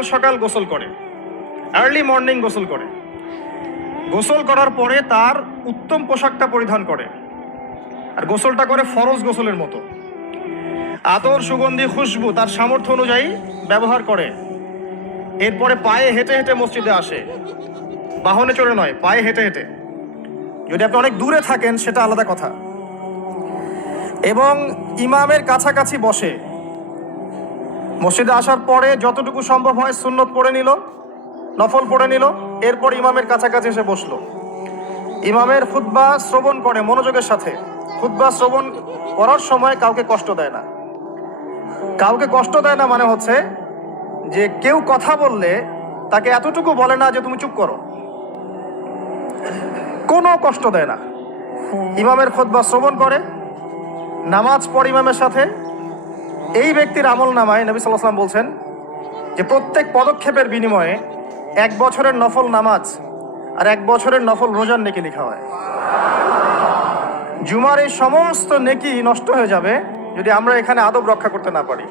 সকাল সকাল গোসল করে, আর্লি মর্নিং গোসল করে। গোসল করার পরে তার উত্তম পোশাকটা পরিধান করে, আর গোসলটা করে ফরজ গোসলের মতো। আতর, সুগন্ধি, খুশবু তার সামর্থ্য অনুযায়ী ব্যবহার করে। এরপরে পায়ে হেঁটে হেঁটে মসজিদে আসে, বাহনে চড়ে নয়, পায়ে হেঁটে হেঁটে। যদি আপনি অনেক দূরে থাকেন সেটা আলাদা কথা। এবং ইমামের কাছাকাছি বসে। মসজিদে আসার পরে যতটুকু সম্ভব হয় সুন্নত পড়ে নিল, নফল পড়ে নিল, এরপর ইমামের কাছাকাছি এসে বসলো। ইমামের খুতবা শ্রবণ করে মনোযোগের সাথে। খুতবা শ্রবণ করার সময় কাউকে কষ্ট দেয় না। কাউকে কষ্ট দেয় না মানে হচ্ছে যে কেউ কথা বললে তাকে এতটুকু বলে না যে তুমি চুপ করো, কোনো কষ্ট দেয় না। ইমামের খুতবা শ্রবণ করে, নামাজ পড়ে ইমামের সাথে। এই ব্যক্তির আমল নামায় নবী সাল্লাল্লাহু আলাইহি ওয়াসাল্লাম বলছেন যে প্রত্যেক পদক্ষেপের বিনিময়ে 1 বছরের নফল নামাজ আর 1 বছরের নফল রোজার নেকি লেখা হয়। জুমার এই সমস্ত নেকি নষ্ট হয়ে যাবে যদি আমরা এখানে আদব রক্ষা করতে না পারি।